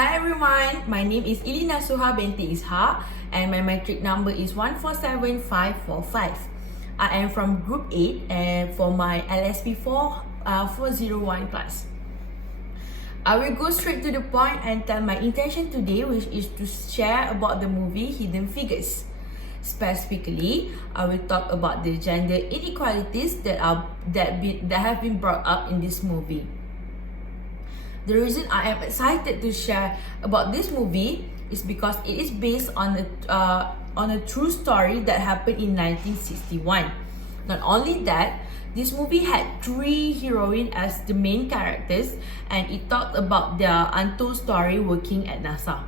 Hi everyone, my name is Ilina Suha binti Ishak and my metric number is 147545. I am from Group 8 and for my LSP4 401 class. I will go straight to the point and tell my intention today, which is to share about the movie Hidden Figures. Specifically, I will talk about the gender inequalities that have been brought up in this movie. The reason I am excited to share about this movie is because it is based on a true story that happened in 1961. Not only that, this movie had 3 heroines as the main characters, and it talked about their untold story working at NASA.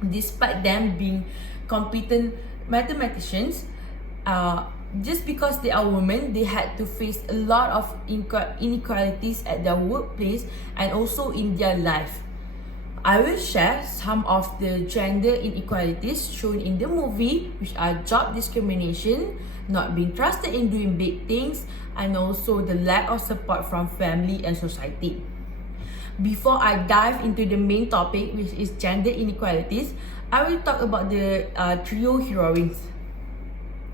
Despite them being competent mathematicians, just because they are women, they had to face a lot of inequalities at their workplace and also in their life. I will share some of the gender inequalities shown in the movie, which are job discrimination, not being trusted in doing big things, and also the lack of support from family and society. Before I dive into the main topic, which is gender inequalities, I will talk about the trio heroines.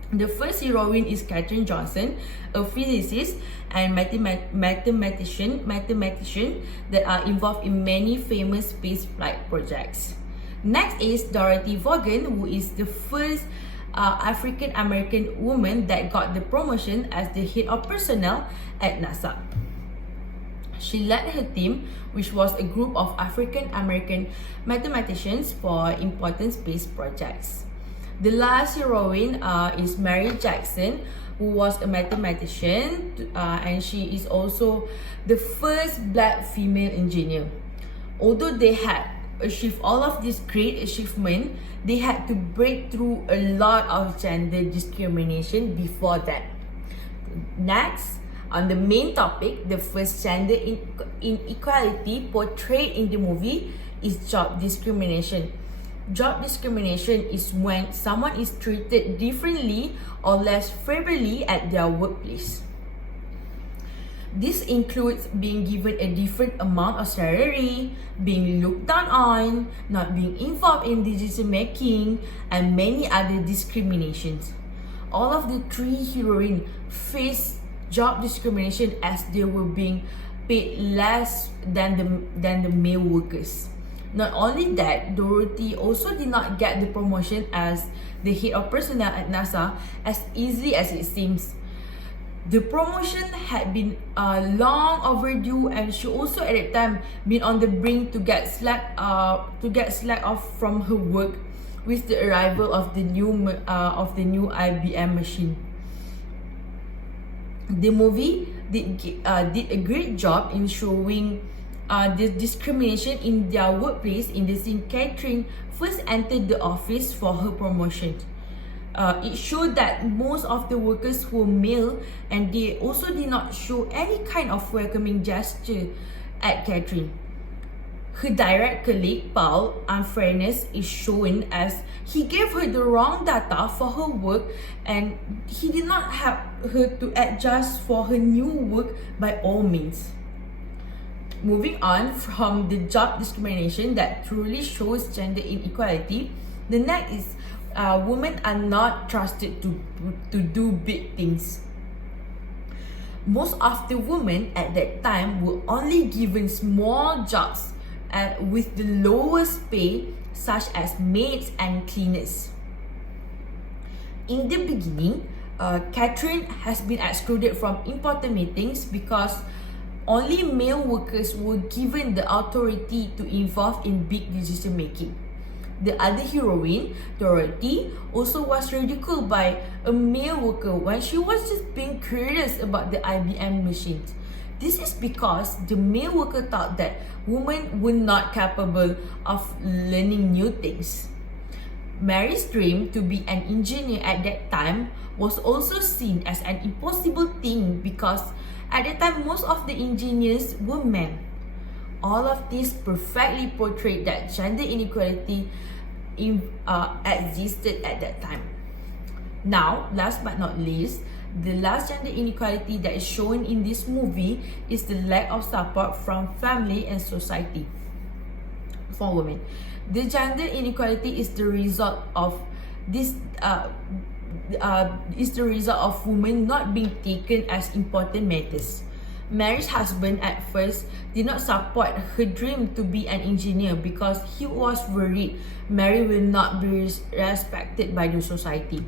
The first heroine is Katherine Johnson, a physicist and mathematician that are involved in many famous space flight projects. Next is Dorothy Vaughan, who is the first African American woman that got the promotion as the head of personnel at NASA. She led her team, which was a group of African American mathematicians for important space projects. The last heroine is Mary Jackson, who was a mathematician and she is also the first black female engineer. Although they had achieved all of these great achievements, they had to break through a lot of gender discrimination before that. Next, on the main topic, the first gender inequality portrayed in the movie is job discrimination. Job discrimination is when someone is treated differently or less favorably at their workplace. This includes being given a different amount of salary, being looked down on, not being involved in decision making, and many other discriminations. All of the 3 heroines faced job discrimination as they were being paid less than the male workers. Not only that, Dorothy also did not get the promotion as the head of personnel at NASA as easily as it seems. The promotion had been long overdue, and she also at that time been on the brink to get slack off from her work with the arrival of the new IBM machine. The movie did a great job in showing the discrimination in their workplace in the scene Katherine first entered the office for her promotion. It showed that most of the workers were male, and they also did not show any kind of welcoming gesture at Katherine. Her direct colleague Paul unfairness is shown as he gave her the wrong data for her work, and he did not help her to adjust for her new work by all means. Moving on from the job discrimination that truly shows gender inequality, the next is women are not trusted to do big things. Most of the women at that time were only given small jobs with the lowest pay, such as maids and cleaners. In the beginning, Katherine has been excluded from important meetings because only male workers were given the authority to involve in big decision making. The other heroine, Dorothy, also was ridiculed by a male worker when she was just being curious about the IBM machines. This is because the male worker thought that women were not capable of learning new things. Mary's dream to be an engineer at that time was also seen as an impossible thing because at that time most of the engineers were men. All of this perfectly portrayed that gender inequality existed at that time. Now, last but not least, the last gender inequality that is shown in this movie is the lack of support from family and society. for women. The gender inequality is the result of this is the result of women not being taken as important matters. Mary's husband at first did not support her dream to be an engineer because he was worried Mary will not be respected by the society.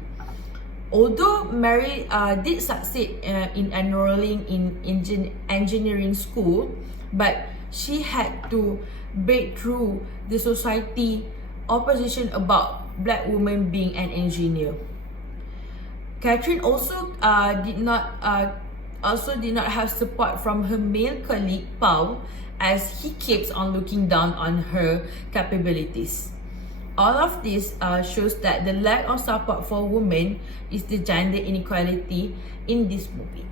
Although Mary did succeed in enrolling in engineering school, but she had to break through the society opposition about black women being an engineer. Catherine also did not have support from her male colleague Paul, as he keeps on looking down on her capabilities. All of this shows that the lack of support for women is the gender inequality in this movie.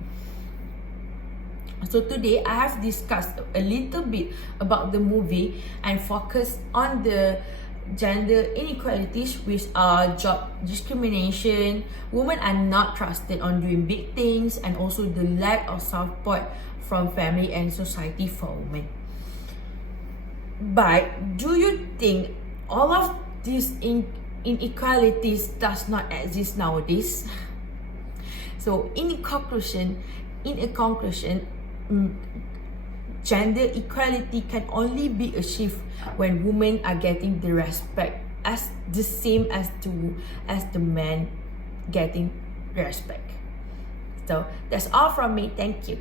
So today I have discussed a little bit about the movie and focused on the gender inequalities, which are job discrimination, women are not trusted on doing big things, and also the lack of support from family and society for women. But do you think all of these inequalities does not exist nowadays? So in a conclusion, gender equality can only be achieved when women are getting the respect as the same as the men getting respect. So that's all from me. Thank you.